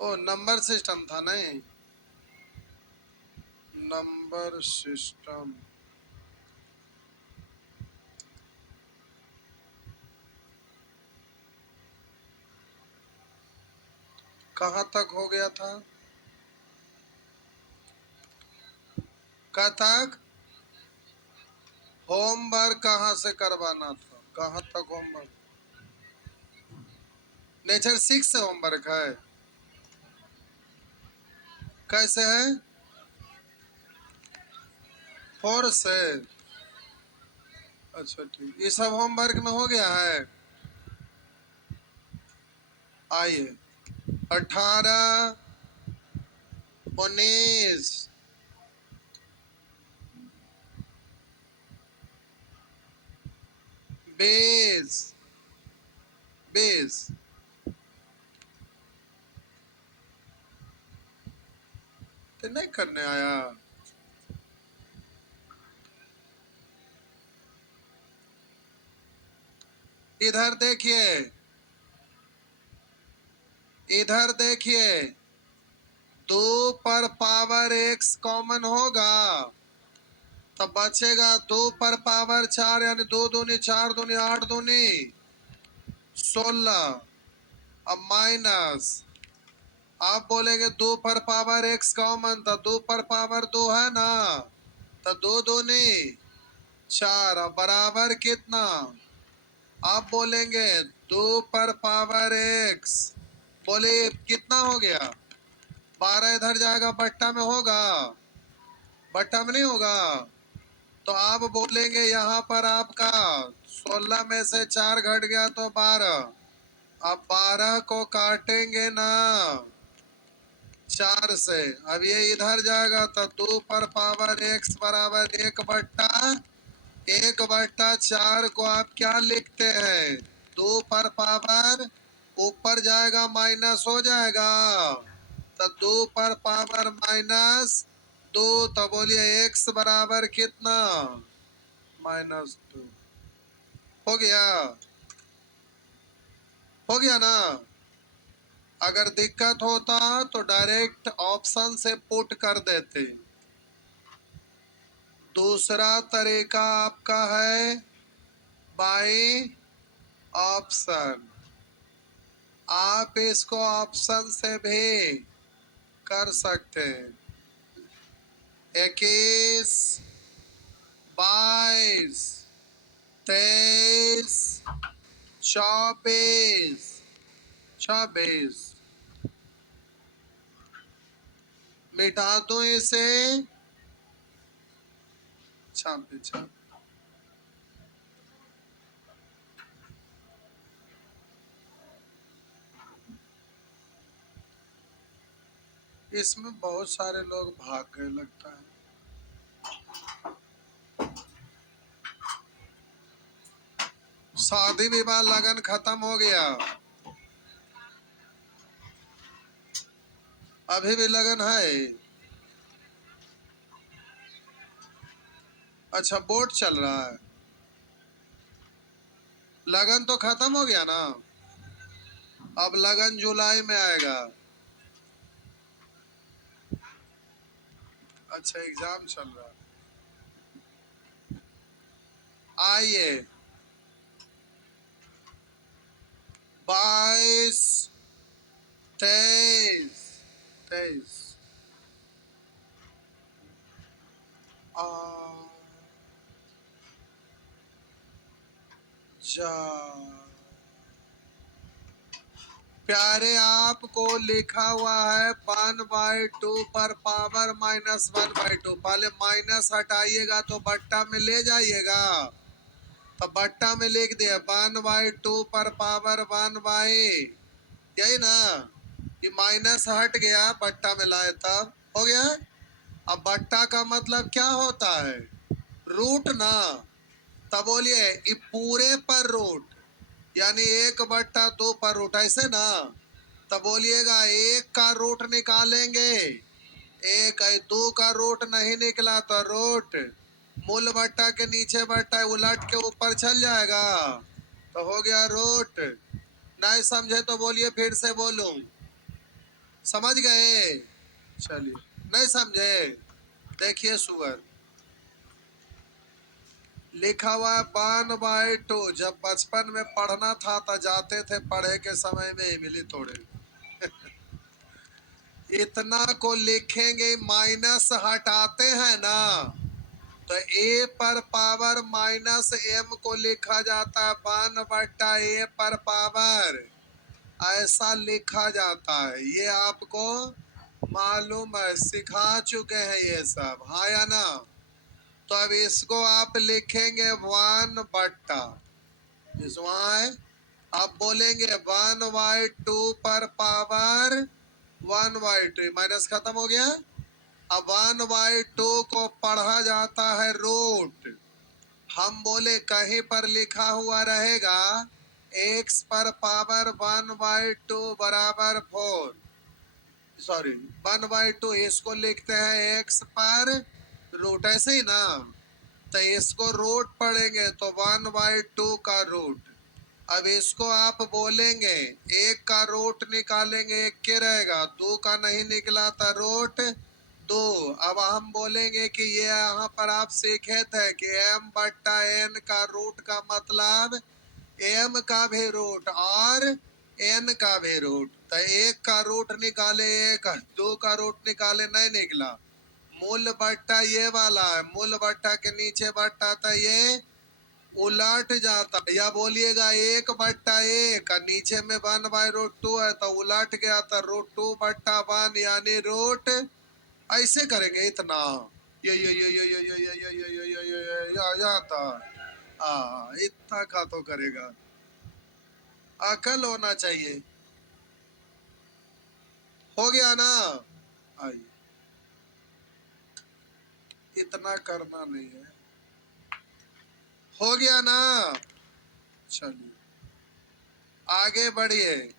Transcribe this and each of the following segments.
ओ number system था नहीं, number system. कहाँ तक हो गया था? कहाँ तक? होमवर्क कहाँ से करवाना था? कहाँ तक होमवर्क? नेचर 6 से होमवर्क है? कैसे है? 4 से? अच्छा ठीक, ये सब होमवर्क में हो गया है। आइए 18, 19, 20, 20। तो नहीं करने आया? इधर देखिए, इधर देखिए, 2 पर पावर x कॉमन होगा तब बचेगा 2 पर पावर 4, यानी 2 दूनी 4 दूनी 8 दूनी 16। अब माइनस, आप बोलेंगे 2 पर पावर x कॉमन, तो 2 पर पावर 2 है ना, तो 2 दूनी 4। अब बराबर कितना? आप बोलेंगे 2 पर पावर x, बोले कितना हो गया? 12 इधर जाएगा बट्टा में होगा, बट्टा में नहीं होगा। तो आप बोलेंगे यहाँ पर आपका 16 में से 4 घट गया तो 12। अब 12 को काटेंगे ना 4 से, अब ये इधर जाएगा तो 2 पर पावर x बराबर 1/4 को आप क्या लिखते हैं? 2 पर पावर ऊपर जाएगा माइनस हो जाएगा, तो 2 पर पावर -2। तो बोलिए x बराबर कितना? -2। हो गया? हो गया ना? अगर दिक्कत होता तो डायरेक्ट ऑप्शन से पुट कर देते। दूसरा तरीका आपका है बाई ऑप्शन। आप इसको ऑप्शन से भी कर सकते हैं। 21, 22, 23, 24, 26 मिटा दो इसे, 26। इसमें बहुत सारे लोग भाग गए लगता है। शादी विवाह लगन खत्म हो गया, अभी भी लगन है? अच्छा बोट चल रहा है, लगन तो खत्म हो गया ना, अब लगन जुलाई में आएगा। अच्छा एग्जाम चल रहा है। आइए 22, 23, 23 जा प्यारे, आपको लिखा हुआ है 1/2 पर पावर -1/2। पहले माइनस हटाइएगा तो बट्टा में ले जाइएगा, तो बट्टा में लिख दिया 1/2 पर पावर 1/, यही ना? ये माइनस हट गया, बट्टा में लाए तब हो गया। अब बट्टा का मतलब क्या होता है? रूट ना। तब बोलिए ये पूरे पर रूट, यानी 1/2 पर रूट, ऐसे ना। तब बोलिएगा 1 का रूट निकालेंगे, 1 है, 2 का रूट नहीं निकला तो रूट मूल बट्टा के नीचे बट्टा उलट के ऊपर चल जाएगा, तो हो गया रूट। नहीं समझे तो बोलिए फिर से बोलूं, समझ गए? चलिए, नहीं समझे? देखिए सुअर लिखा हुआ है 1/2। जब बचपन में पढ़ना था तो जाते थे, पढ़े के समय में इमली तोड़े। इतना को लिखेंगे, माइनस हटाते हैं ना तो a पर पावर माइनस m को लिखा जाता है 1/a पर पावर, ऐसा लिखा जाता है। ये आपको मालूम है, सिखा चुके हैं ये सब, हाँ या ना? तो अब इसको आप लिखेंगे 1/, इस वहां है, आप बोलेंगे 1/2 पर पावर 1/2, माइनस खत्म हो गया। अब 1/2 को पढ़ा जाता है रूट। हम बोले कहीं पर लिखा हुआ रहेगा x पर पावर 1/2 बराबर 4, सॉरी 1/2, इसको लिखते हैं x पर रूट, ऐसे ही ना? तो इसको रूट पढ़ेंगे तो 1/2 का रूट। अब इसको आप बोलेंगे, एक का रूट निकालेंगे, एक के रहेगा, 2 का नहीं निकला तो रूट 2। अब हम बोलेंगे कि ये यहाँ पर आप सीखे थे कि m/n का रूट का मतलब m का भी रूट और n का भी रूट। तो एक का रूट निकाले, एक 2 का रूट निकाले, नहीं निकला। मूल बट्टा ये वाला है, मूल बट्टा के नीचे बट्टा था, ये उलट जाता, या बोलिएगा 1/1, नीचे में 1/√2 है तो उलट गया था √2/1, यानी रूट ऐसे करेंगे इतना, ये जाता। इतना का तो करेगा, अकल होना चाहिए। हो गया ना? आइए, इतना करना नहीं है, हो गया ना? चलिए आगे बढ़िए,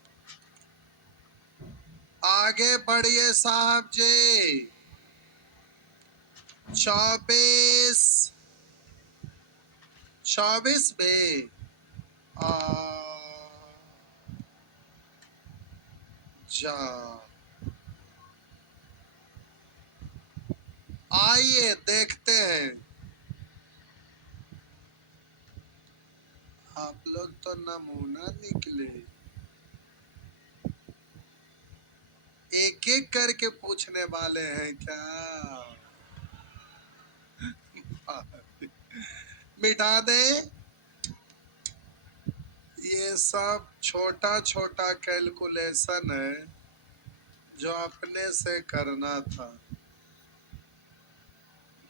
आगे बढ़िए साहब जी। 24 में जा, आइए देखते हैं। आप लोग तो नमूना निकले, एक एक करके पूछने वाले हैं क्या? मिटा दे ये सब छोटा छोटा कैलकुलेशन है जो अपने से करना था।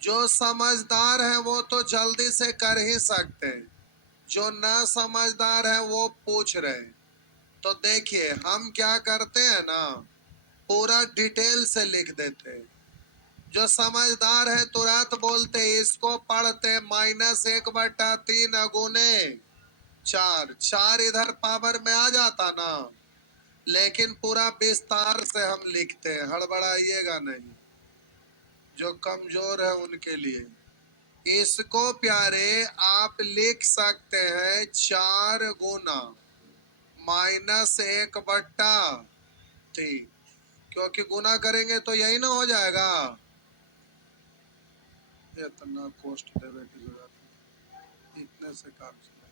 जो समझदार है वो तो जल्दी से कर ही सकते हैं, जो ना समझदार है वो पूछ रहे। तो देखिए हम क्या करते हैं ना, पूरा डिटेल से लिख देते हैं। जो समझदार है तुरंत बोलते इसको पढ़ते -1/3 अगुने 4, 4 इधर पावर में आ जाता ना, लेकिन पूरा विस्तार से हम लिखते हैं, हड़बड़ाइएगा नहीं। जो कमजोर है उनके लिए इसको प्यारे आप लिख सकते हैं 4 गुना -1/3, क्योंकि गुना करेंगे तो यही ना हो जाएगा। इतना कॉस्ट देने की जरूरत नहीं, इतने से काम चलेगा।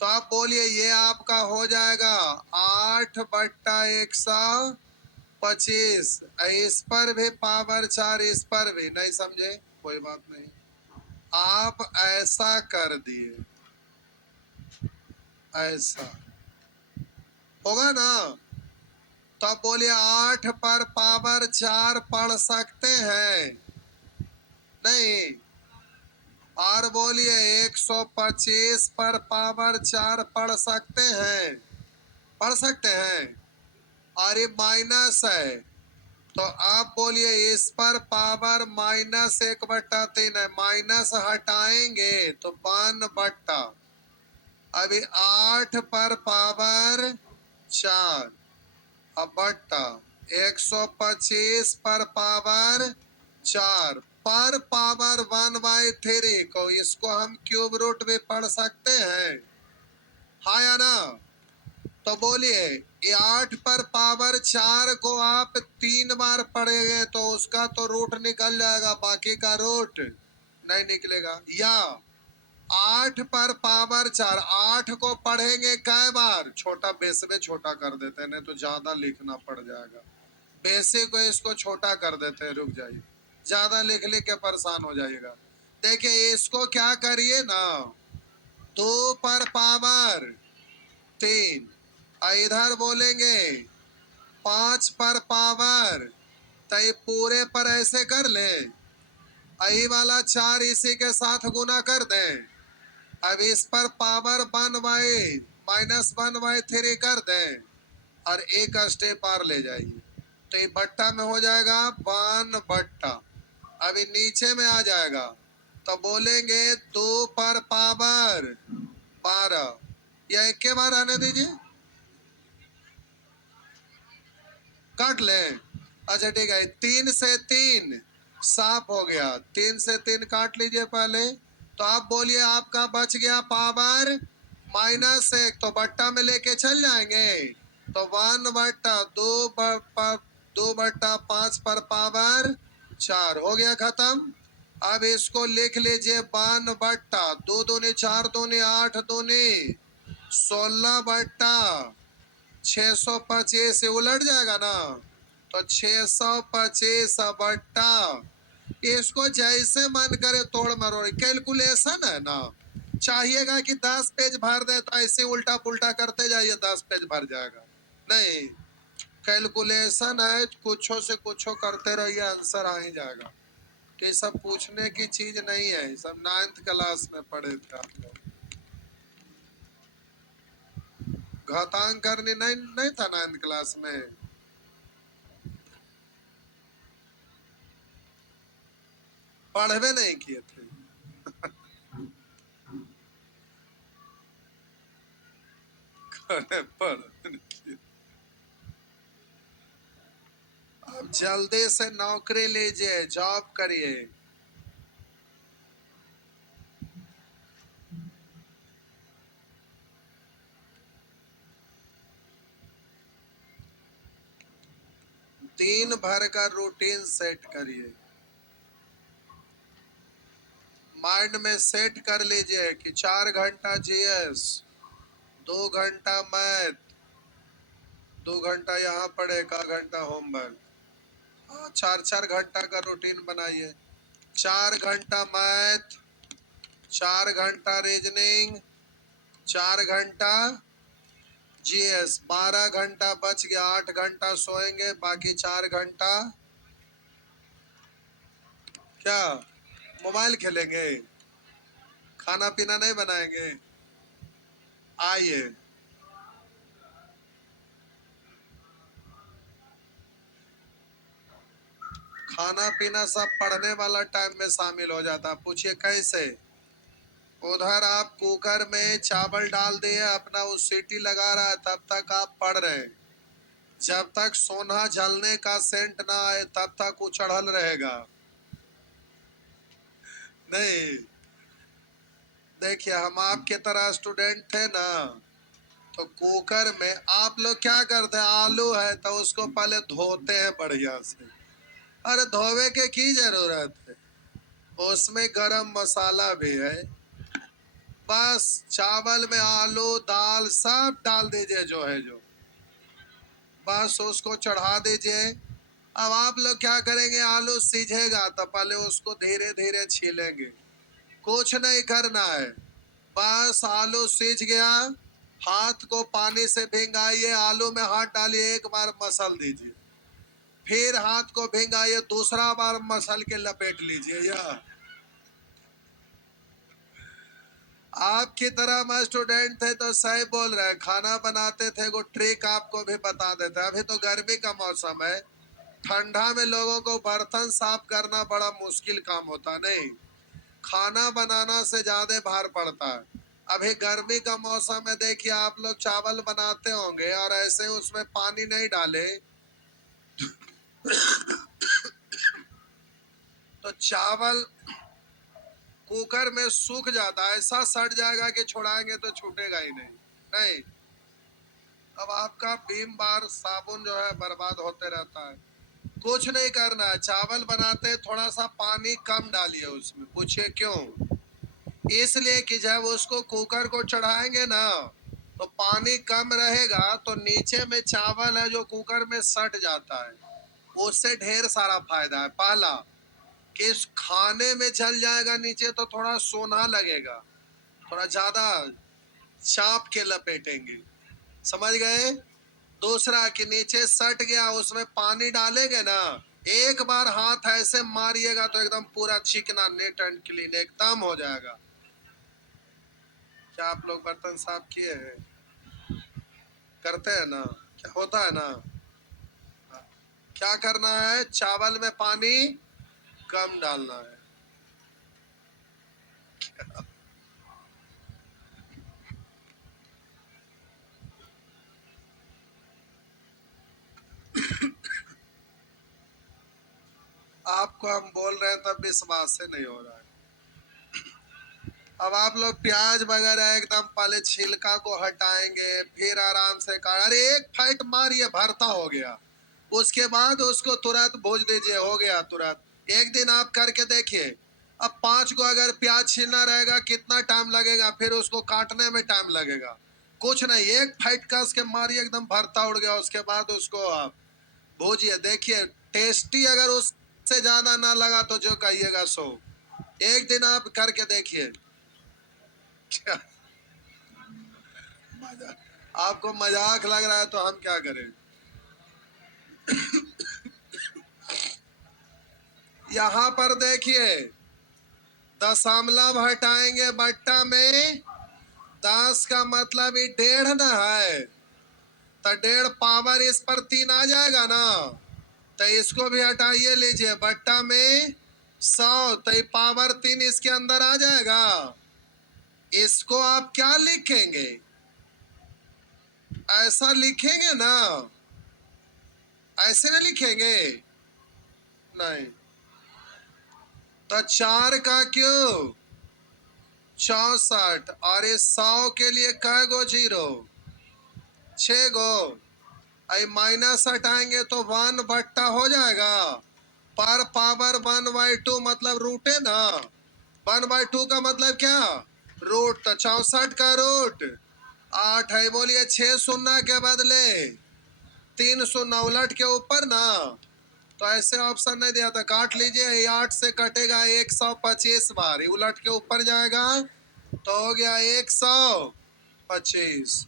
तो आप बोलिए ये आपका हो जाएगा 8/125। इस पर भी पावर 4, इस पर भी नहीं समझे, कोई बात नहीं, आप ऐसा कर दिए, ऐसा होगा ना? तो आप बोलिए 8 पर पावर 4 पढ़ सकते हैं नहीं? और बोलिए 125 पर पावर 4 पढ़ सकते हैं, पढ़ सकते हैं। और ये माइनस है तो आप बोलिए इस पर पावर -1/3 है, माइनस हटाएंगे तो 1/, अभी 8 पर पावर 4 अब बट्टा 125 पर पावर 4 पर पावर 1/3 को, इसको हम क्यूब रूट भी पढ़ सकते हैं, हाँ या ना? तो बोलिए ये 8 पर पावर 4 को आप 3 बार पढ़ेंगे तो उसका तो रूट निकल जाएगा, बाकी का रूट नहीं निकलेगा। या 8 पर पावर 4, 8 को पढ़ेंगे कै बार, छोटा बेस में छोटा कर देते हैं, नहीं तो ज्यादा लिखना पड़ जाएगा। बेसे को इसको छोटा कर देते हैं, रुक जाइए, ज्यादा लिख लिख के परेशान हो जाइएगा। देखिए इसको क्या करिए ना, 2 पर पावर 3, इधर बोलेंगे 5 पर पावर, तो ये पूरे पर ऐसे कर ले, आई वाला 4 इसी के साथ गुना कर दें। अब इस पर पावर 1/-1/3 कर दें और एक स्टेप और ले जाइए, तो ये बट्टा में हो जाएगा 1 बट्टा। अभी नीचे में आ जाएगा तो बोलेंगे 2 पर पावर 12, या एक के बार आने दीजिए, काट ले। अच्छा ठीक है, 3 से 3 साफ हो गया, 3 से 3 काट लीजिए पहले। तो आप बोलिए आपका बच गया पावर -1, तो बट्टा में लेके चल जाएंगे, तो 1 बट्टा 2 बट्टा 5 पर पावर 4 हो गया खत्म। अब इसको लिख लीजिए 1 बट्टा 2 दूनी 4 दूनी 8 दूनी 16 बट्टा 625, उलट जाएगा ना, तो 625 बट्टा, इसको जैसे मन करे तोड़ मरोड़, कैलकुलेशन है ना। चाहिएगा कि 10 पेज भर दे तो ऐसे उल्टा पुल्टा करते जाइए, 10 पेज भर जाएगा नहीं, कैलकुलेशन है, कुछो से कुछो करते रहिए, आंसर आ ही जाएगा। तो ये सब पूछने की चीज नहीं है, सब 9th क्लास में पढ़े थे आप लोग। घातांक करनी नहीं था 9th क्लास में। पढ़वे नहीं किए थे। अब जल्दी से नौकरी लीजिए, जॉब करिए। दिन भर का रूटीन सेट करिए, माइंड में सेट कर लीजिए कि 4 घंटा जीएस, 2 घंटा मैथ, 2 घंटा यहाँ पढ़े, 1 घंटा होमवर्क। 4-4 घंटा का रूटीन बनाइए, 4 घंटा मैथ, 4 घंटा रीजनिंग, 4 घंटा जीएस, 12 घंटा बच गया, 8 घंटा सोएंगे, बाकी 4 घंटा क्या मोबाइल खेलेंगे, खाना पीना नहीं बनाएंगे। आइए खाना पीना सब पढ़ने वाला टाइम में शामिल हो जाता। पूछिए कैसे। उधर आप कुकर में चावल डाल दिए, अपना उस सीटी लगा रहा है, तब तक आप पढ़ रहे हैं। जब तक सोना जलने का सेंट ना आए तब तक वो चढ़ल रहेगा नहीं। देखिए हम आपके तरह स्टूडेंट थे ना, तो कुकर में आप लोग क्या करते हैं, आलू है तो उसको पहले धोते हैं बढ़िया से। अरे धोवे के की जरूरत है, उसमें गरम मसाला भी है, बस चावल में आलू दाल सब डाल दीजिए जो है जो, बस उसको चढ़ा दीजिए। अब आप लोग क्या करेंगे, आलू सीझेगा तो पहले उसको धीरे धीरे छीलेंगे, कुछ नहीं करना है, बस आलू सीझ गया, हाथ को पानी से भिंगाइए, आलू में हाथ डालिए, एक बार मसल दीजिए, फिर हाथ को भिंगाइए, दूसरा बार मसल के लपेट लीजिए। या आपकी तरह मैं स्टूडेंट थे तो सही बोल रहे हैं, खाना बनाते थे, वो ट्रिक आपको भी बता देते हैं। अभी तो गर्मी का मौसम है, ठंडा में लोगों को बर्तन साफ करना बड़ा मुश्किल काम होता नहीं, खाना बनाना से ज्यादा भार पड़ता है। अभी गर्मी का मौसम है, देखिए आप लोग चावल बनाते होंगे और ऐसे उसमें पानी नहीं डाले तो चावल कुकर में सूख जाता है, ऐसा सड़ जाएगा कि छुड़ाएंगे तो छूटेगा ही नहीं। नहीं अब आपका भीम बार साबुन जो है बर्बाद होते रहता है। कुछ नहीं करना है, चावल बनाते थोड़ा सा पानी कम डालिए उसमें। पूछिए क्यों? इसलिए कि जब उसको कुकर को चढ़ाएंगे ना तो पानी कम रहेगा तो नीचे में चावल है जो कुकर में सट जाता है, उससे ढेर सारा फायदा है। पहला कि इस खाने में जल जाएगा नीचे तो थोड़ा सोना लगेगा, थोड़ा ज्यादा चाप के लपेटेंगे, समझ गए? दूसरा कि नीचे सट गया, उसमें पानी डालेंगे ना, एक बार हाथ ऐसे मारिएगा तो एकदम पूरा चिकना नेट एंड क्लीन एकदम हो जाएगा। क्या आप लोग बर्तन साफ किए हैं? करते हैं ना? क्या होता है ना? क्या करना है? चावल में पानी कम डालना है। आपको हम बोल रहे हैं तब विश्वास से नहीं हो रहा है। अब आप लोग प्याज वगैरह एकदम पहले छिलका को हटाएंगे, फिर आराम से काट, अरे एक फाइट मारिए भरता हो गया, उसके बाद उसको तुरंत भूज दीजिए, हो गया तुरंत। एक दिन आप करके देखिए। अब 5 को अगर प्याज छीलना रहेगा कितना टाइम लगेगा, फिर उसको काटने में टाइम लगेगा। कुछ नहीं, एक फाइट कस के मारिए एकदम भरता उड़ गया, उसके बाद उसको आप भूजिए, देखिए टेस्टी। अगर उससे ज्यादा ना लगा तो जो कहिएगा सो। एक दिन आप करके देखिए। आपको मजाक लग रहा है तो हम क्या करें? यहाँ पर देखिए, दशमलव हटाएंगे बट्टा में, 10 का मतलब ही 1.5 ना है, तो 1.5 पावर इस पर 3 आ जाएगा ना, तो इसको भी हटाइए, लीजिए बट्टा में 100, तो ये पावर 3 इसके अंदर आ जाएगा। इसको आप क्या लिखेंगे? ऐसा लिखेंगे ना, ऐसे ना लिखेंगे? नहीं, तो 4 का क्यों 64, और इस 100 के लिए कै गो जीरो? 6 गो। आई माइनस हटाएंगे तो 1 बट्टा हो जाएगा, पर पावर 1/2 मतलब रूट है ना, 1/2 का मतलब क्या? रूट। तो 64 का रूट 8 है। बोलिए 6 शून्य के बदले 3 शून्य उलट के ऊपर ना, तो ऐसे ऑप्शन नहीं दिया था, काट लीजिए। 8 से कटेगा 125 बार, उलट के ऊपर जाएगा तो हो गया 125।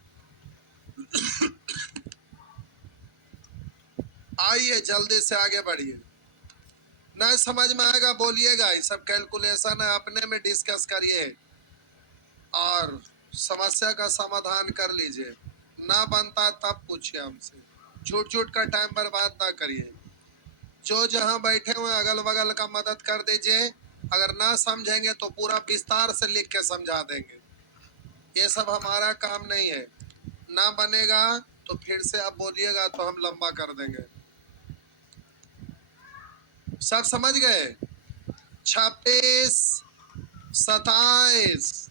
आइए जल्दी से आगे बढ़िए। नहीं समझ में आएगा बोलिएगा, ये सब कैलकुलेशन है, अपने में डिस्कस करिए और समस्या का समाधान कर लीजिए। ना बनता तब पूछिए हमसे, झूठ झूठ का टाइम बर्बाद ना करिए। जो जहां बैठे हुए अगल बगल का मदद कर दीजिए, अगर ना समझेंगे तो पूरा विस्तार से लिख के समझा देंगे। ये सब हमारा काम नहीं है। ना बनेगा तो फिर से आप बोलिएगा तो हम लंबा कर देंगे। सब समझ गए? 26, 27,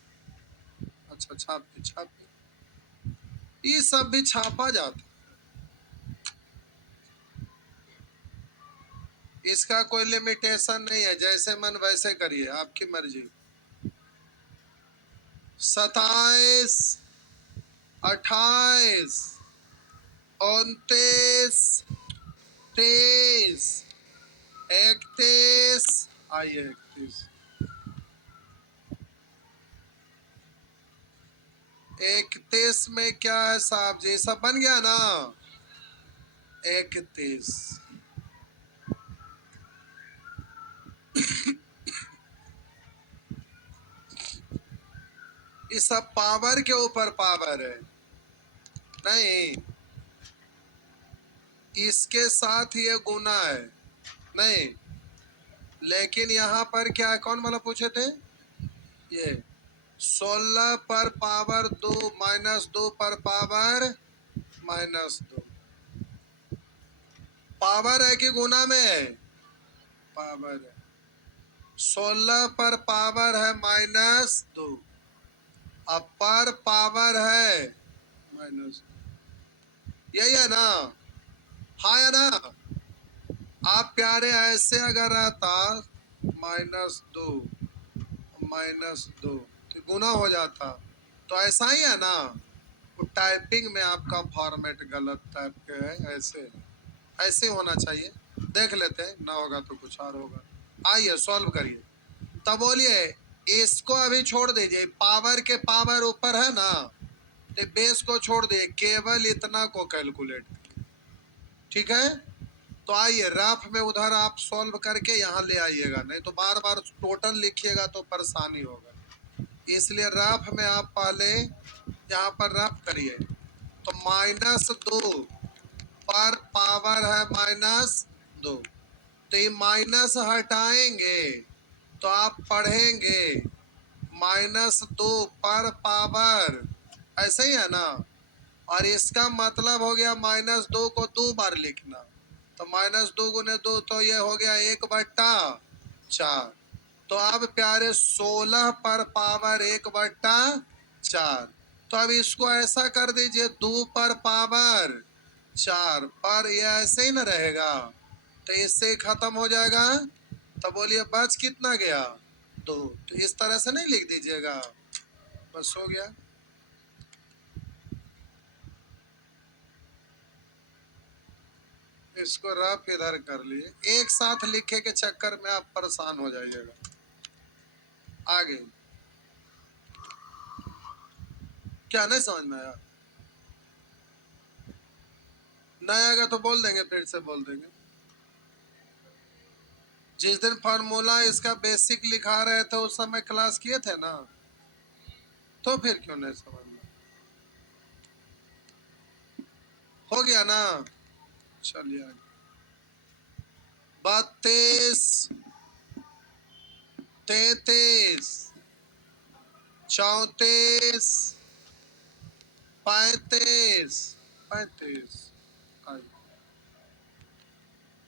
अच्छा छापी छापी, ये सब भी छापा जाता, इसका कोई लिमिटेशन नहीं है, जैसे मन वैसे करिए, आपकी मर्जी। 27, 28, 29, 30, 31, आइए 31, 31 में क्या है साहब जी? सब बन गया ना? 31, ये सब पावर के ऊपर पावर है नहीं, इसके साथ ये गुना है नहीं। लेकिन यहाँ पर क्या है, कौन वाला पूछे थे? ये 16 पर पावर 2 माइनस 2 पर पावर माइनस 2, पावर है कि गुना में है? पावर है। 16 पर पावर है -2, अब पर पावर है -2, यही है ना, हाँ या ना। आप प्यारे ऐसे अगर रहता -2 तो गुना हो जाता, तो ऐसा ही है ना। वो टाइपिंग में आपका फॉर्मेट गलत टाइप के है, ऐसे ऐसे होना चाहिए। देख लेते हैं, ना होगा तो कुछ और होगा। आइए सॉल्व करिए। तब बोलिए इसको अभी छोड़ दीजिए, पावर के पावर ऊपर है ना, तो बेस को छोड़ दिए, केवल इतना को कैलकुलेट करिए। ठीक है, तो आइए रफ में उधर आप सॉल्व करके यहाँ ले आइएगा, नहीं तो बार बार टोटल लिखिएगा तो परेशानी होगा। इसलिए रफ में आप पहले यहाँ पर रफ करिए। तो -2 पर पावर है -2, तो ये माइनस हटाएंगे तो आप पढ़ेंगे -2 पर पावर, ऐसे ही है ना। और इसका मतलब हो गया -2 को 2 बार लिखना, तो -2 गुने 2 तो ये हो गया 1/4। तो अब प्यारे 16 पर पावर 1/4। तो अब इसको ऐसा कर दीजिए 2 पर पावर 4 पर, ये ऐसे ही ना रहेगा, तो इससे खत्म हो जाएगा। तो बोलिए बच कितना गया, 2। तो इस तरह से नहीं लिख दीजिएगा, बस हो गया। इसको रफ इधर कर लिए, एक साथ लिखे के चक्कर में आप परेशान हो जाइएगा। आगे क्या नहीं समझ में आया, नहीं आएगा तो बोल देंगे, फिर से बोल देंगे। जिस दिन फार्मूला इसका बेसिक लिखा रहे थे उस समय क्लास किए थे ना, तो फिर क्यों नहीं समझ में, हो गया ना। चलिए आगे। 32, 33, 34, 35, 35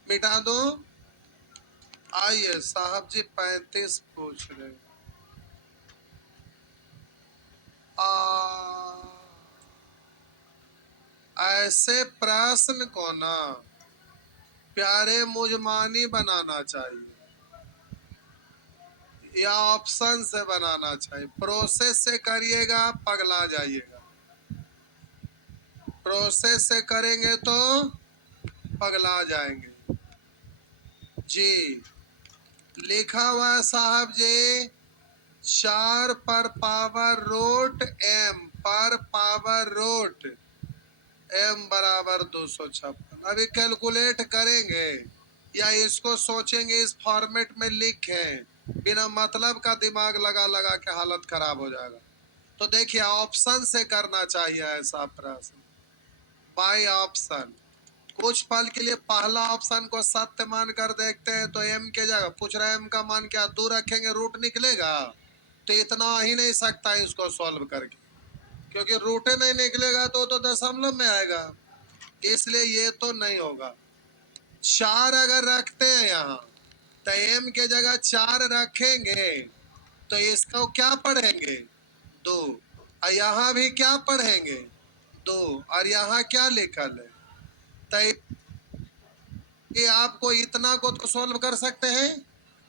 मिटा दो। आइए साहब जी 35 पूछ रहे। ऐसे प्रश्न को ना प्यारे मुजमानी बनाना चाहिए या ऑप्शन से बनाना चाहिए। प्रोसेस से करिएगा पगला जाइएगा, प्रोसेस से करेंगे तो पगला जाएंगे। जी लिखा हुआ साहब जी, 4 पर पावर रूट m पर पावर रूट m बराबर 256। अभी कैलकुलेट करेंगे या इसको सोचेंगे इस फॉर्मेट में लिखें, बिना मतलब का दिमाग लगा लगा के हालत खराब हो जाएगा। तो देखिए ऑप्शन से करना चाहिए ऐसा प्रश्न, बाय ऑप्शन। कुछ पल के लिए पहला ऑप्शन को सत्य मान कर देखते हैं, तो m के जगह पूछ रहा है m का मान क्या 2 रखेंगे, रूट निकलेगा, तो इतना ही नहीं सकता इसको सॉल्व करके, क्योंकि रूट नहीं निकलेगा तो दशमलव में आएगा, इसलिए ये तो नहीं होगा। 4 अगर रखते हैं यहाँ, तो m के जगह 4 रखेंगे, तो इसको क्या पढ़ेंगे 2, और यहाँ भी क्या पढ़ेंगे 2, और यहाँ क्या लिखल है। तो ये आपको इतना को तो सॉल्व कर सकते हैं,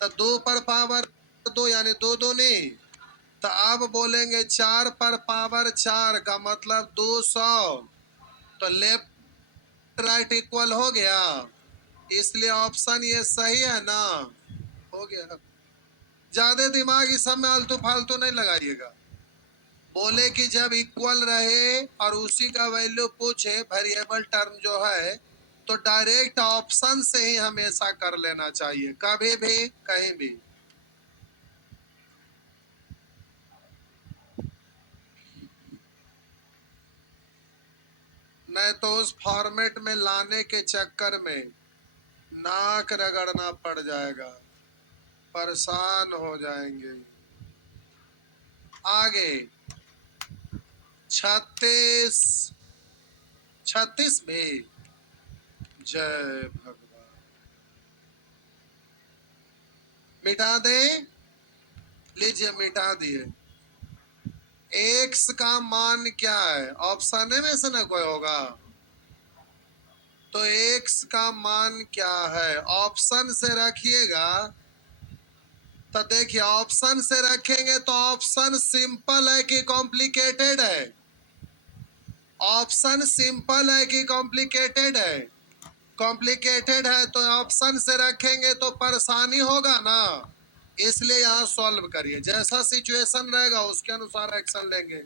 तो 2 पर पावर 2 यानी 2 दूनी, तो अब बोलेंगे 4 पर पावर 4 का मतलब 200, तो लेफ्ट राइट इक्वल हो गया, इसलिए ऑप्शन ये सही है ना, हो गया। ज्यादा दिमाग इस सब में आलतू फालतू नहीं लगाइएगा। बोले कि जब इक्वल रहे और उसी का वैल्यू पूछे वेरिएबल टर्म जो है, तो डायरेक्ट ऑप्शन से ही हमेशा कर लेना चाहिए, कभी भी कहीं भी। नहीं तो उस फॉर्मेट में लाने के चक्कर में नाक रगड़ना पड़ जाएगा, परेशान हो जाएंगे। आगे 36, 36 में जय भगवान, मिटा दे, लीजिए मिटा दिए। एक्स का मान क्या है, ऑप्शन में से ना कोई होगा, तो x का मान क्या है? ऑप्शन से रखिएगा। तो देखिए, ऑप्शन से रखेंगे तो ऑप्शन सिंपल है कि कॉम्प्लिकेटेड है? ऑप्शन सिंपल है कि कॉम्प्लिकेटेड है? कॉम्प्लिकेटेड है, तो ऑप्शन से रखेंगे तो परेशानी होगा ना। इसलिए यहाँ सॉल्व करिए, जैसा सिचुएशन रहेगा उसके अनुसार एक्शन लेंगे।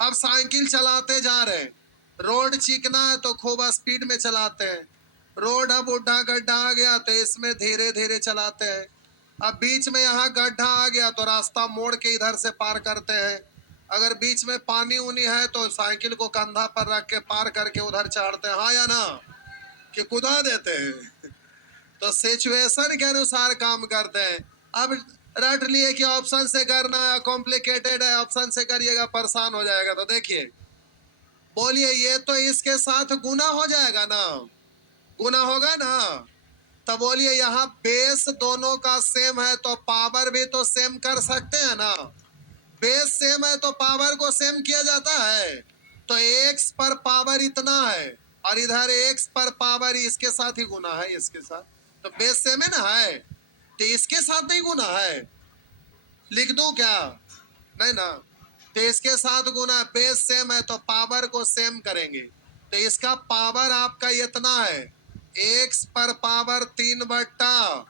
अब साइकिल चलाते जा रहे हैं, रोड चिकना है तो खूब स्पीड में चलाते हैं। रोड अब उड्ढा गड्ढा आ गया तो इसमें धीरे धीरे चलाते हैं। अब बीच में यहाँ गड्ढा आ गया तो रास्ता मोड़ के इधर से पार करते हैं। अगर बीच में पानी उनी है तो साइकिल को कंधा पर रख के पार करके उधर चढ़ते हैं, हाँ या ना, कि कुदा देते हैं। तो सिचुएशन के अनुसार काम करते हैं। अब रट लिए कि ऑप्शन से करना है, कॉम्प्लिकेटेड है, ऑप्शन से करिएगा परेशान हो जाएगा। तो देखिए, बोलिए, ये तो इसके साथ गुना हो जाएगा ना, गुना होगा ना। तो बोलिए, यहाँ बेस दोनों का सेम है तो पावर भी तो सेम कर सकते हैं ना। बेस सेम है तो पावर को सेम किया जाता है। तो x पर पावर इतना है और इधर x पर पावर इसके साथ ही गुना है, इसके साथ। तो बेस सेम है ना, है तो इसके साथ नहीं गुना है। लिख दूं क्या? नहीं ना। तो इसके साथ गुना, बेस सेम है तो पावर को सेम करेंगे। तो इसका पावर आपका इतना है, x पर पावर 3/2।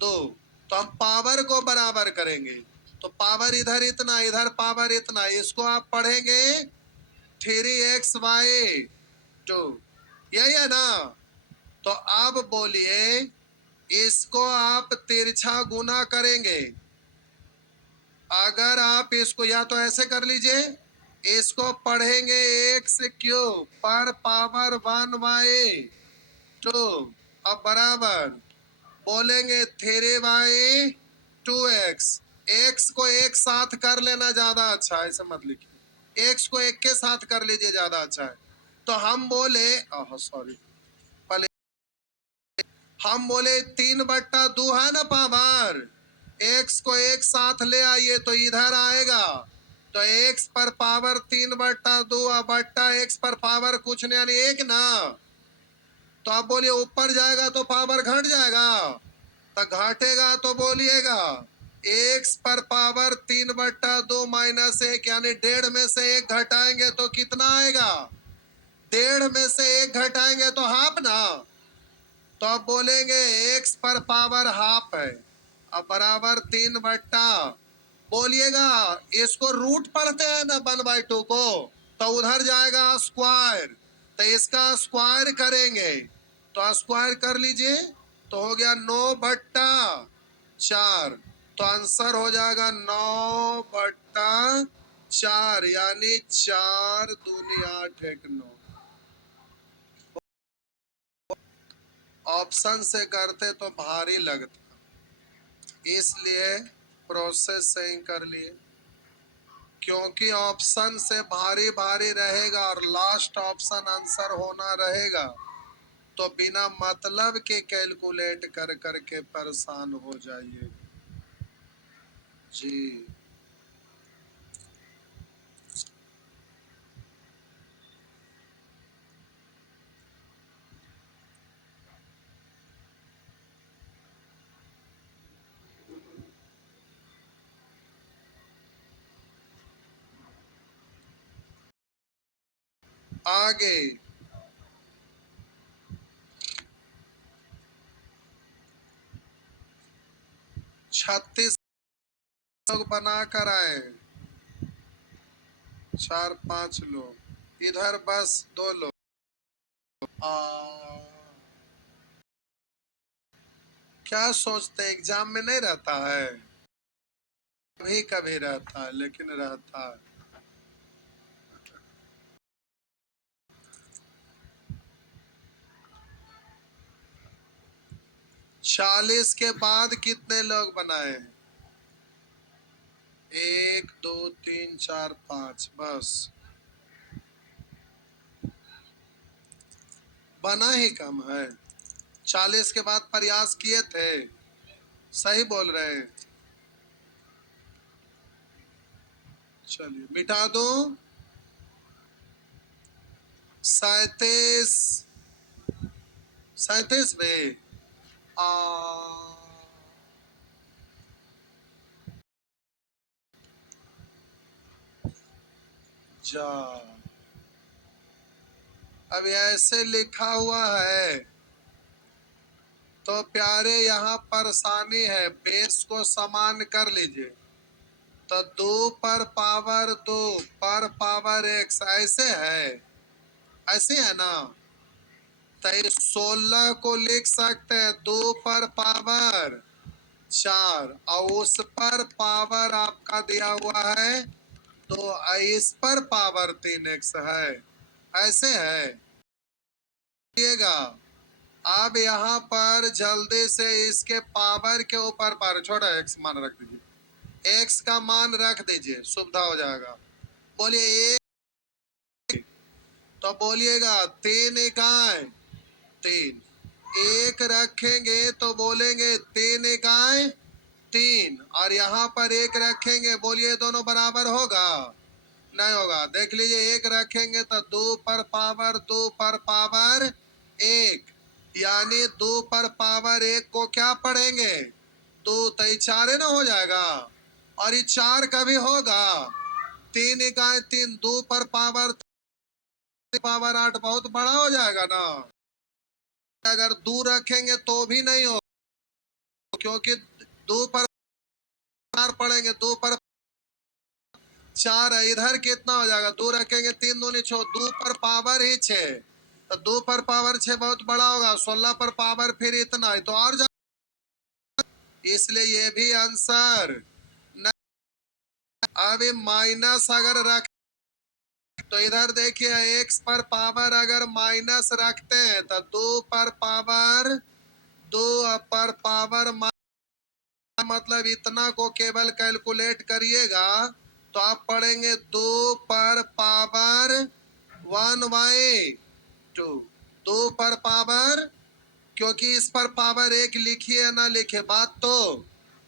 तो हम पावर को बराबर करेंगे। तो पावर इधर इतना, इधर पावर इतना, इसको आप पढ़ेंगे 3x/2, यही है ना। तो अब बोलिए, इसको आप तिरछा गुना करेंगे। अगर आप इसको या तो ऐसे कर लीजिए, इसको पढ़ेंगे x³ पर पावर 1/2। अब बराबर बोलेंगे 3/2x। x को एक साथ कर लेना ज्यादा अच्छा है, ऐसे मत लिखिए, x को एक के साथ कर लीजिए, ज्यादा अच्छा है। तो हम बोले, सॉरी, पहले हम बोले 3/2 है ना पावर, x को एक साथ ले आइए तो इधर आएगा। तो x पर पावर 3/2 बट्टा x पर पावर कुछ नहीं, यानी 1 ना। तो आप बोलिए, ऊपर जाएगा तो पावर घट जाएगा, तो घटेगा तो बोलिएगा x पर पावर 3/2 माइनस 1, यानी 1.5 में से 1 घटाएंगे तो कितना आएगा? 1.5 में से 1 घटाएंगे तो हाफ ना। तो आप बोलेंगे x पर पावर हाफ है, अब बराबर 3/, बोलिएगा इसको रूट पढ़ते हैं ना 1/2 को, तो उधर जाएगा स्क्वायर, तो इसका स्क्वायर करेंगे। तो स्क्वायर कर लीजिए तो हो गया 9/4। तो आंसर हो जाएगा 9/4, यानी 4 दूनी 8 1 9। ऑप्शन से करते तो भारी लगता, इसलिए प्रोसेस से ही कर लिए। क्योंकि ऑप्शन से भारी भारी रहेगा और लास्ट ऑप्शन आंसर होना रहेगा, तो बिना मतलब के कैलकुलेट कर करके परेशान हो जाइए जी। आगे 36 लोग बना कर आए, 4-5 लोग, इधर बस 2 लोग। क्या सोचते एग्जाम में नहीं रहता है? कभी कभी रहता है, लेकिन रहता है। चालीस के बाद कितने लोग बनाए हैं? 1 2 3 4 5, बस बना ही कम है। 40 के बाद प्रयास किए थे, सही बोल रहे हैं। चलिए मिटा दूं, 37 37 में जा, अब ऐसे लिखा हुआ है तो प्यारे यहाँ परेशानी है, बेस को समान कर लीजिए। तो 2 पर पावर 2 पर पावर x ऐसे है, ऐसे है ना। तो 16 को लिख सकते हैं 2 पर पावर 4 और उस पर पावर आपका दिया हुआ है तो इस पर पावर 3x है, ऐसे है। अब यहाँ पर जल्दी से इसके पावर के ऊपर पर छोटा x मान रख दीजिए, x का मान रख दीजिए, सुविधा हो जाएगा। बोलिए तो बोलिएगा 3 इकाई 3, एक रखेंगे तो बोलेंगे 3 इकाई 3, और यहाँ पर एक रखेंगे, बोलिए दोनों बराबर होगा? नहीं होगा। देख लीजिए, एक रखेंगे तो 2 पर पावर 2 पर पावर 1, यानी 2 पर पावर 1 को क्या पढ़ेंगे 2 तो 4 ना हो जाएगा, और ये 4 कभी होगा 3 इकाई 3, 2 पर पावर 8 बहुत बड़ा हो जाएगा ना। अगर 2 रखेंगे तो भी नहीं हो, क्योंकि 2 पर 4 पढ़ेंगे, 2 पर 4 है, इधर कितना हो जाएगा 2 रखेंगे 3 दूनी 6, 2 पर पावर ही 6, तो 2 पर पावर 6 बहुत बड़ा होगा, 16 पर पावर फिर इतना है तो और इसलिए ये भी आंसर नहीं। अब माइनस अगर रख तो इधर देखिए x पर पावर अगर माइनस रखते हैं तो 2 पर पावर 2 पर पावर मतलब इतना को केवल कैलकुलेट करिएगा तो आप पढ़ेंगे 2 पर पावर 1/2, 2 पर पावर, क्योंकि इस पर पावर 1 लिखिए या ना लिखे बात तो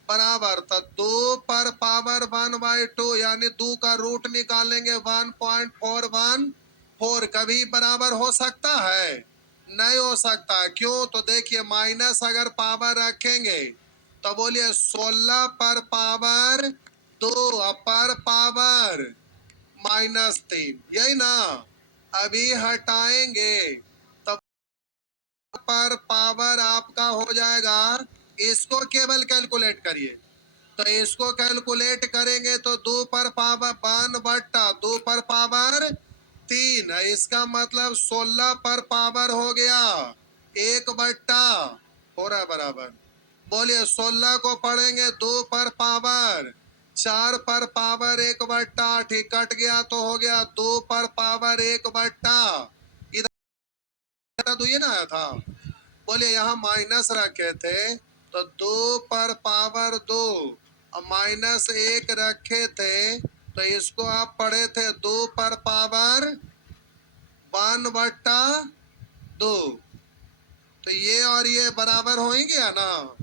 बराबर था। 2 पर पावर 1/2 यानी 2 का रूट निकालेंगे 1.414, कभी बराबर हो सकता है? नहीं हो सकता। क्यों? तो देखिए माइनस अगर पावर रखेंगे तो बोलिए 16 पर पावर 2 पर पावर -3, यही ना। अभी हटाएंगे तब पर पावर आपका हो जाएगा, इसको केवल कैलकुलेट करिए तो इसको कैलकुलेट करेंगे तो 2 पर पावर 1/2 पर पावर 3 है, इसका मतलब 16 पर पावर हो गया 1/, हो रहा है बराबर। बोलिए 16 को पढ़ेंगे 2 पर पावर 4 पर पावर 1/8, ठीक कट गया तो हो गया 2 पर पावर 1/, इधर 2 ये ना आया था। बोलिए यहाँ माइनस रखे थे तो 2 पर पावर 2 और -1 रखे थे तो इसको आप पढ़े थे 2 पर पावर 1/2, तो ये और ये बराबर होंगे या ना।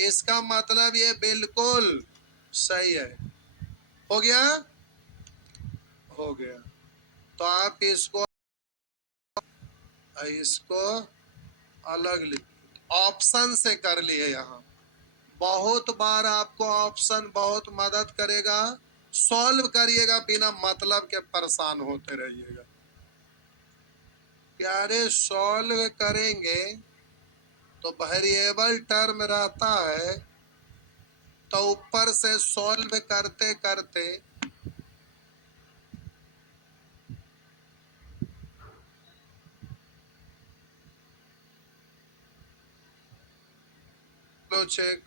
इसका मतलब ये बिल्कुल सही है। हो गया, हो गया। तो आप इसको अलग लिख, ऑप्शन से कर लिए। यहाँ बहुत बार आपको ऑप्शन बहुत मदद करेगा, सॉल्व करिएगा, बिना मतलब के परेशान होते रहिएगा। प्यारे सॉल्व करेंगे तो वेरिएबल टर्म रहता है तो ऊपर से सॉल्व करते करते लो चेक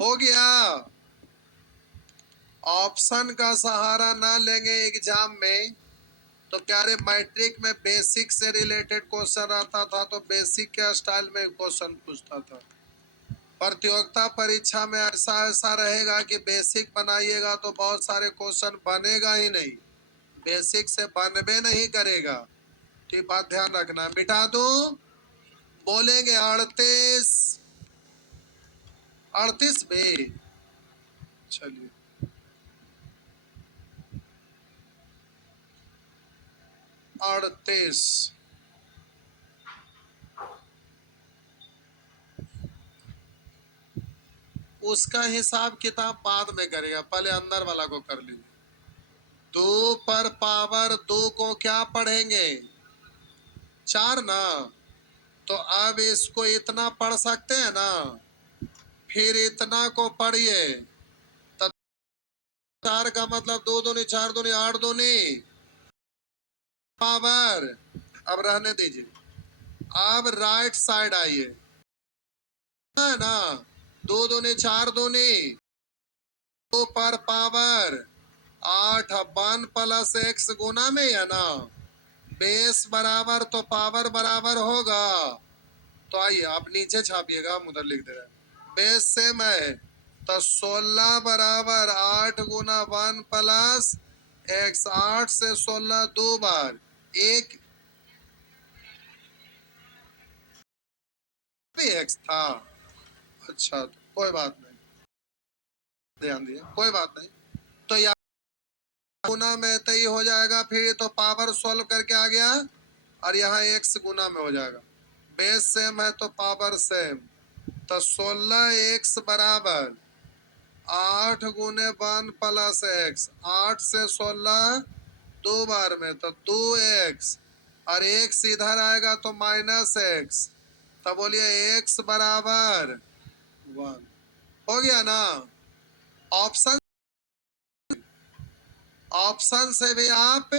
हो गया। ऑप्शन का सहारा ना लेंगे एग्जाम में तो प्यारे मैट्रिक में बेसिक से रिलेटेड क्वेश्चन रहता था तो बेसिक के स्टाइल में क्वेश्चन पूछता था। प्रतियोगिता परीक्षा में ऐसा रहेगा कि बेसिक बनाइएगा तो बहुत सारे क्वेश्चन बनेगा ही नहीं, बेसिक से बनबे नहीं करेगा। ठीक बात ध्यान रखना। मिटा दूं? बोलेंगे 38 में। चलिए 38। उसका हिसाब किताब बाद में करेगा, पहले अंदर वाला को कर लीजिए। 2 पर पावर 2 को क्या पढ़ेंगे? 4 ना। तो अब इसको इतना पढ़ सकते हैं ना, फिर इतना को पढ़िए। तब 4 का मतलब 2 दूनी 4 दूनी 8 दूनी पावर। अब रहने दीजिए। अब राइट साइड आइए, है ना। 2 दूनी 4 दूनी 2 पर पावर 8, 1 प्लस x गुना में है ना। बेस बराबर तो पावर बराबर होगा। तो आइए आप नीचे छापिएगा, हम उधर लिख दे रहे हैं। बेस सेम है तो 16 बराबर 8 गुना 1 प्लस x। 8 से 16 दो बार, एक भी x था। अच्छा तो कोई बात नहीं, ध्यान दिए, कोई बात नहीं। तो यहाँ गुना में तय हो जाएगा, फिर तो पावर सॉल्व करके आ गया और यहाँ x गुना में हो जाएगा। बेस सेम है तो पावर सेम। तो 16x बराबर 8 गुने 1 प्लस x। 8 से 16 दो बार में तो 2x, और x इधर आएगा तो माइनस x। तब बोलिए x बराबर 1। हो गया ना। ऑप्शन ऑप्शन से भी आप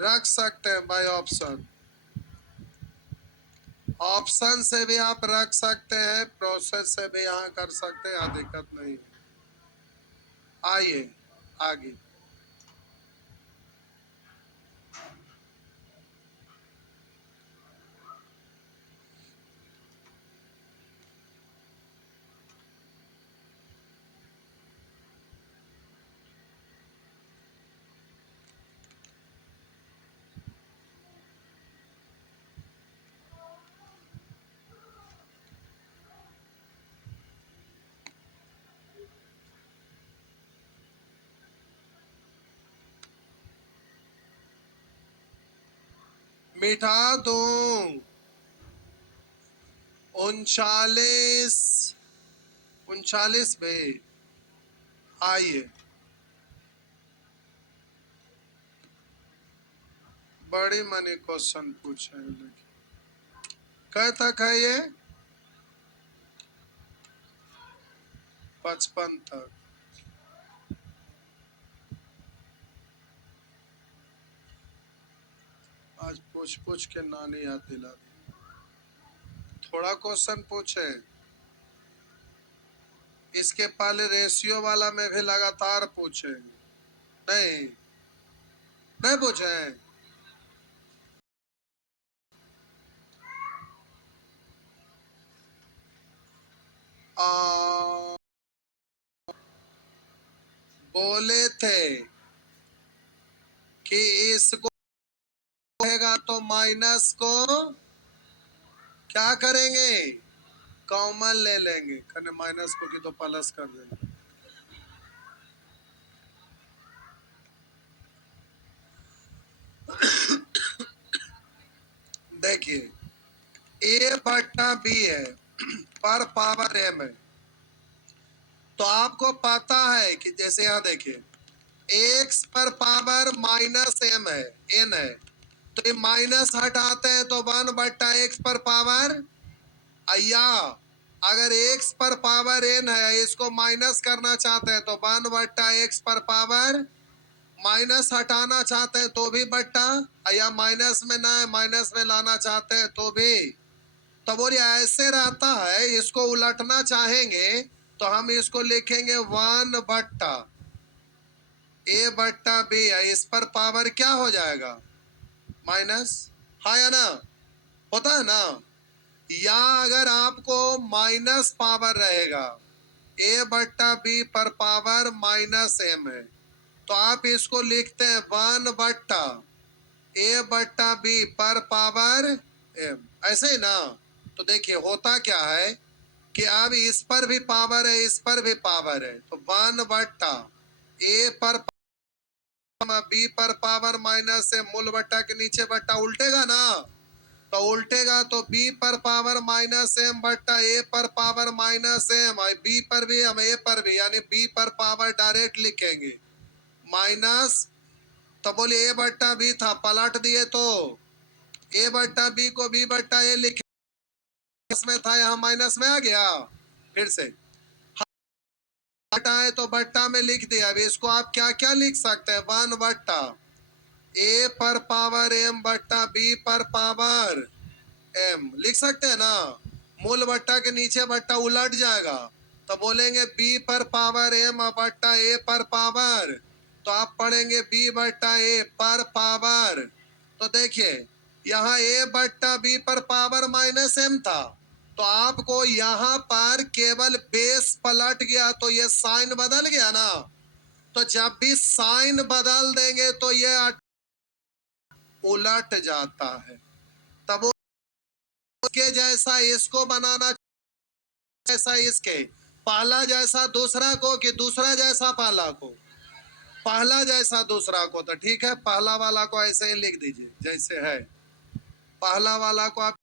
रख सकते हैं बाय ऑप्शन। ऑप्शन से भी आप रख सकते हैं, प्रोसेस से भी यहाँ कर सकते हैं, यहाँ दिक्कत नहीं है। आइए आगे। मिटा दूं 39 39 में। आइए बड़ी मनी क्वेश्चन पूछे, कह तक है ये? 55 तक। आज पूछ पूछ के नानी याद दिला दी। थोड़ा क्वेश्चन पूछे, इसके पहले रेशियो वाला में भी लगातार पूछे। नहीं नहीं पूछे। बोले थे कि इसको रहेगा तो माइनस को क्या करेंगे? कॉमन ले लेंगे, कहने माइनस को की तो प्लस कर देंगे। देखिए a बटा b है, पर पावर m है। तो आपको पता है कि जैसे यहाँ देखिए x पर पावर माइनस m है, n है, तो ये माइनस हटाते हैं तो 1 बटा x पर पावर, या अगर x पर पावर n है, इसको माइनस करना चाहते हैं तो 1 बटा x पर पावर, माइनस हटाना चाहते हैं तो भी बट्टा, या माइनस में ना है माइनस में लाना चाहते हैं तो भी। तो बोलिए ऐसे रहता है। इसको उलटना चाहेंगे तो हम इसको लिखेंगे 1 बट्टा a बट्टा b है, इस पर पावर क्या हो जाएगा? माइनस। हाँ या ना? होता है ना। या अगर आपको माइनस पावर रहेगा, a बट्टा b पर पावर माइनस m है, तो आप इसको लिखते हैं 1 बट्टा a बट्टा b पर पावर m, ऐसे ही ना। तो देखिए होता क्या है कि अब इस पर भी पावर है, इस पर भी पावर है, तो 1 बट्टा a पर बी पर पावर माइनस एम, मूल बट्टा के नीचे बट्टा उल्टेगा ना, तो उल्टेगा तो बी पर पावर माइनस एम बट्टा ए पर पावर माइनस एम, बी पर भी हम ए पर भी, यानी बी पर पावर डायरेक्ट लिखेंगे माइनस, तो बोलिए ए बट्टा बी था, पलट दिए तो ए बट्टा बी को बी बट्टा ए लिखे में था, यहाँ माइनस में आ गया। फिर से बट्टा है तो बट्टा में लिख दिया। अब इसको आप क्या क्या लिख सकते हैं, वन बट्टा ए पर पावर एम बट्टा बी पर पावर एम लिख सकते हैं ना। मूल बट्टा के नीचे बट्टा उलट जाएगा, तो बोलेंगे बी पर पावर एम बट्टा ए पर पावर, तो आप पढ़ेंगे बी बट्टा ए पर पावर। तो देखिए यहाँ ए बट्टा बी पर पावर माइनस एम था, तो आपको यहाँ पर केवल बेस पलट गया तो ये साइन बदल गया ना, तो जब भी साइन बदल देंगे तो ये उलट जाता है। तब के जैसा इसको बनाना, जैसा इसके, पहला जैसा दूसरा को कि दूसरा जैसा पहला को, पहला जैसा दूसरा को, तो ठीक है पहला वाला को ऐसे ही लिख दीजिए जैसे है, पहला वाला को आप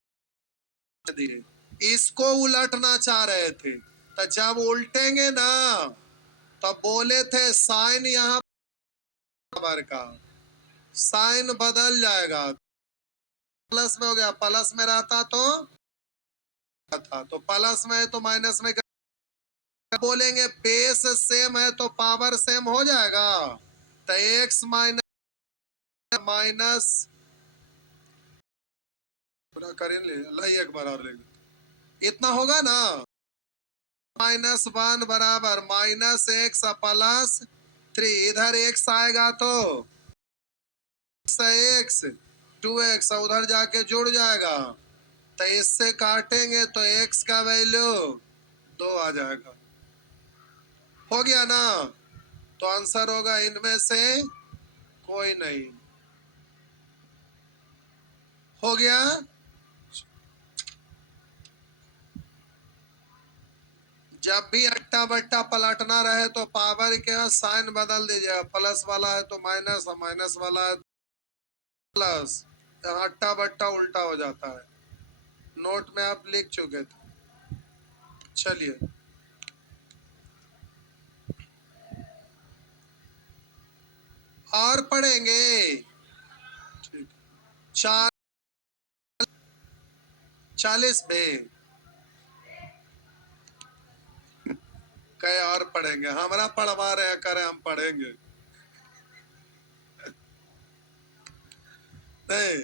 दिए, इसको उलटना चाह रहे थे, तो जब उल्टेंगे ना तब बोले थे साइन यहाँ बराबर का, साइन बदल जाएगा, प्लस में हो गया, प्लस में रहता तो प्लस में है तो माइनस में, बोलेंगे बेस सेम है तो पावर सेम हो जाएगा, तो एक्स माइनस माइनस पूरा करें ले एक बार और ले, इतना होगा ना, माइनस वन बराबर माइनस एक्स प्लस थ्री, इधर एक्स आएगा तो एक्स टू एक्स उधर जाके जुड़ जाएगा, तो इससे काटेंगे तो एक्स का वैल्यू 2 आ जाएगा। हो गया ना, तो आंसर होगा इनमें से कोई नहीं। हो गया। जब भी अट्टा बट्टा पलटना रहे तो पावर के साइन बदल दीजिएगा, प्लस वाला है तो माइनस, माइनस वाला है प्लस, अट्टा बट्टा उल्टा हो जाता है। नोट में आप लिख चुके थे। चलिए और पढ़ेंगे। ठीक, 40 में कई और पढ़ेंगे, हमारा पढ़वा रहे करें हम पढ़ेंगे नहीं।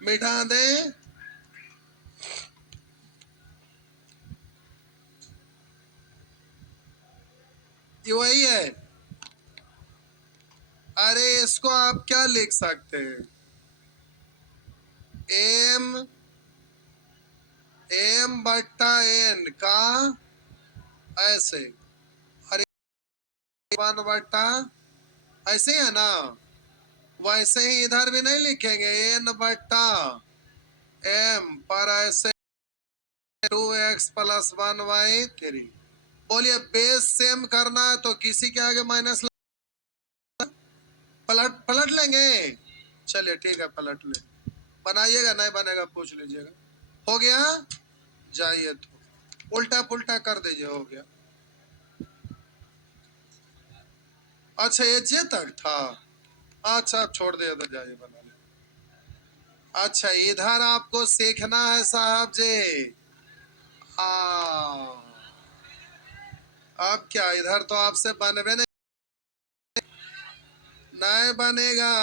मिटा दे, ये वही है। अरे इसको आप क्या लिख सकते हैं, एम बट्टा एन का ऐसे, अरे 1 बट्टा ऐसे है ना, वैसे ही इधर भी नहीं लिखेंगे, एन बट्टा एम पर ऐसे 2x प्लस 1/3। बोलिए बेस सेम करना है तो किसी के आगे माइनस पलट पलट लेंगे। चलिए ठीक है पलट ले, बनाइएगा नहीं बनेगा पूछ लीजिएगा। हो गया, जाइए तो उल्टा पुल्टा कर दीजिए, हो गया। अच्छा ये जे तक था, अच्छा छोड़ दिया तो जाइए बना ले। अच्छा इधर आपको सीखना है साहब जी, हाँ अब क्या इधर तो आपसे बनवे नहीं बनेगा,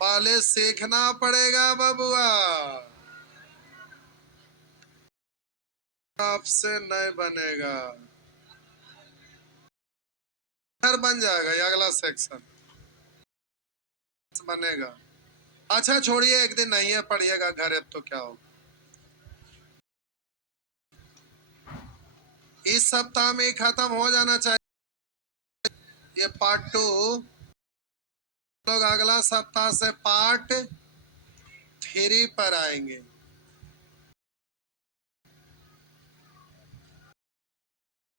पहले सीखना पड़ेगा बबुआ, आपसे नहीं बनेगा। इधर बन जाएगा ये अगला सेक्शन बनेगा। अच्छा छोड़िए, एक दिन नहीं है पढ़िएगा घर, अब तो क्या हो, इस सप्ताह में ही खत्म हो जाना चाहिए ये पार्ट 2। लोग अगला सप्ताह से पार्ट 3 पर आएंगे।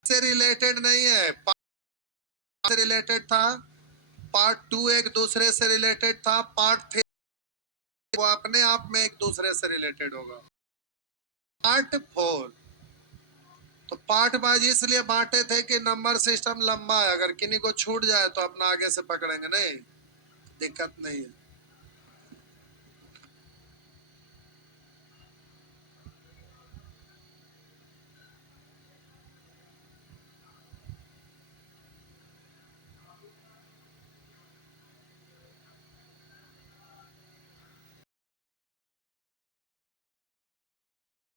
से रिलेटेड नहीं है, पार्ट से रिलेटेड था, पार्ट 2 एक दूसरे से रिलेटेड था, पार्ट 3 वो अपने आप में एक दूसरे से रिलेटेड होगा। पार्ट 4 तो पार्ट वाइज इसलिए बांटे थे कि नंबर सिस्टम लंबा है, अगर किन्हीं को छूट जाए तो अपना आगे से पकड़ेंगे, नहीं दिक्कत नहीं है।